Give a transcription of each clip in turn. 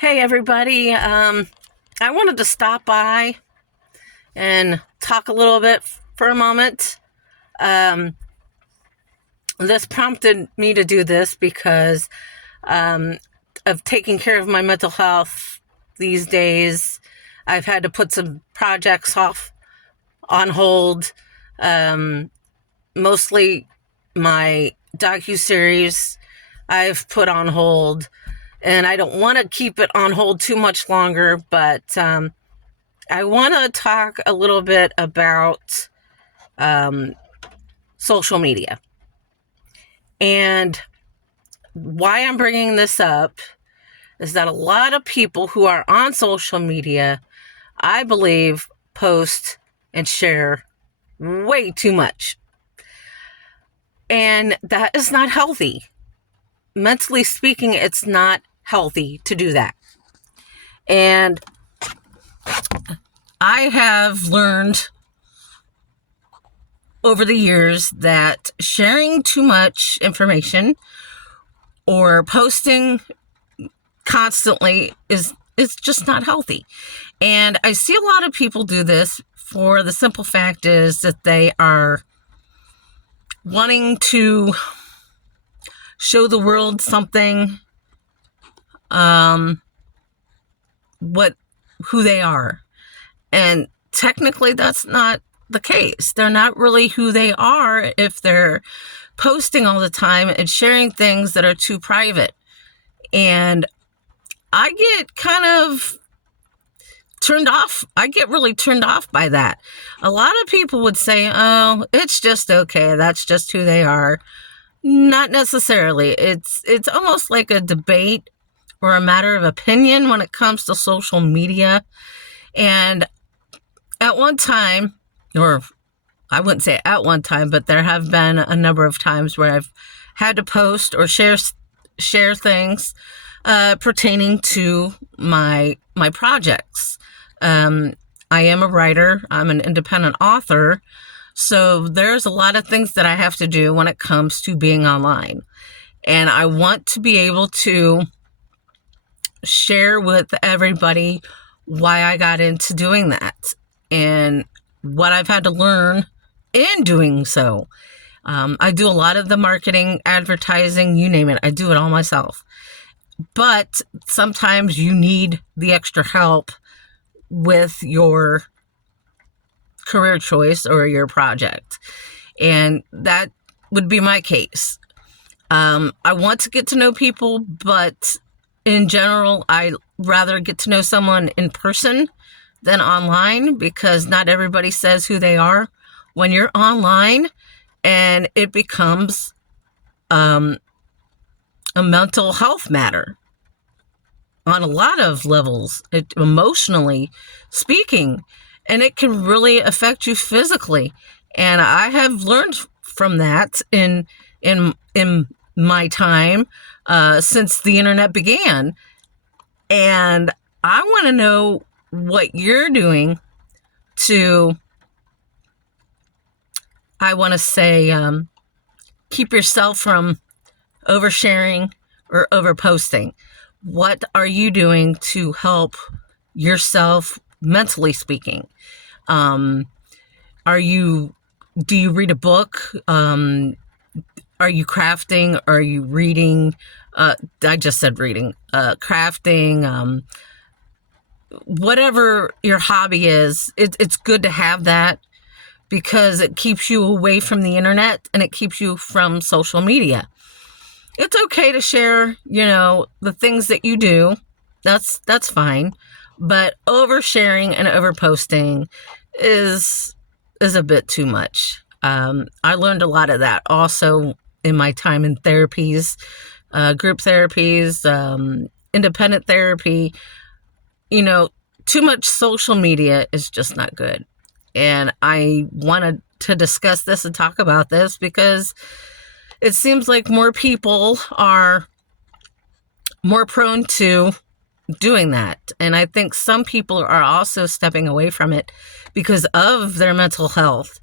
Hey everybody, I wanted to stop by and talk a little bit for a moment. Um, this prompted me to do this because of taking care of my mental health these days. I've had to put some projects off on hold, mostly my docuseries I've put on hold, and I don't want to keep it on hold too much longer, but I want to talk a little bit about social media. And why I'm bringing this up is that a lot of people who are on social media, I believe, post and share way too much. And that is not healthy. Mentally speaking, it's not healthy to do that. And I have learned over the years that sharing too much information or posting constantly is just not healthy. And I see a lot of people do this for the simple fact is that they are wanting to show the world something, who they are. And technically that's not the case. They're not really who they are if they're posting all the time and sharing things that are too private. And I get kind of turned off. I get really turned off by that. A lot of people would say, oh, it's just okay. That's just who they are. Not necessarily. It's almost like a debate or a matter of opinion when it comes to social media. And at one time, or I wouldn't say at one time, but there have been a number of times where I've had to post or share things pertaining to my projects. I am a writer. I'm an independent author. So there's a lot of things that I have to do when it comes to being online. And I want to be able to share with everybody why I got into doing that and what I've had to learn in doing so. I do a lot of the marketing, advertising, you name it. I do it all myself. But sometimes you need the extra help with your career choice or your project. And that would be my case. I want to get to know people, but in general, I rather get to know someone in person than online because not everybody says who they are when you're online, and it becomes a mental health matter on a lot of levels, emotionally speaking, and it can really affect you physically. And I have learned from that in my time since the internet began. And I want to know what you're doing to, I want to say, keep yourself from oversharing or overposting. What are you doing to help yourself mentally speaking? Do you read a book? Are you crafting? Are you reading? I just said reading, crafting, whatever your hobby is, it's good to have that because it keeps you away from the internet and it keeps you from social media. It's okay to share, the things that you do. That's fine. But oversharing and overposting is a bit too much. I learned a lot of that also in my time in therapies, group therapies, independent therapy. Too much social media is just not good. And I wanted to discuss this and talk about this because it seems like more people are more prone to doing that. And I think some people are also stepping away from it because of their mental health.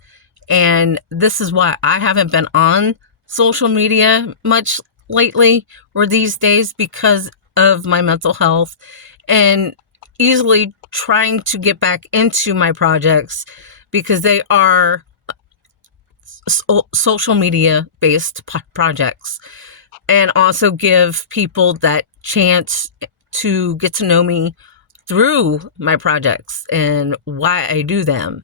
And this is why I haven't been on social media much lately or these days, because of my mental health and easily trying to get back into my projects because they are social media based projects, and also give people that chance to get to know me through my projects and why I do them.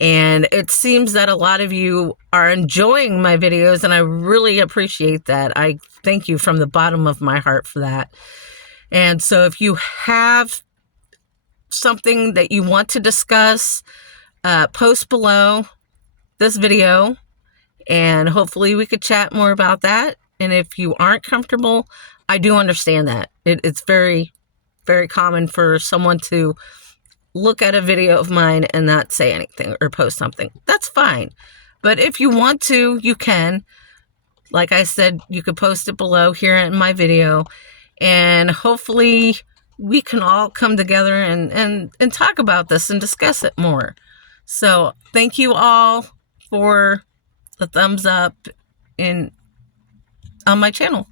And it seems that a lot of you are enjoying my videos, and I really appreciate that. I thank you from the bottom of my heart for that. And so if you have something that you want to discuss, post below this video, and hopefully we could chat more about that. And if you aren't comfortable, I do understand that. It's very, very common for someone to look at a video of mine and not say anything or post something. That's fine. But if you want to, you can. Like I said, you could post it below here in my video, and hopefully we can all come together and talk about this and discuss it more. So thank you all for the thumbs up on my channel.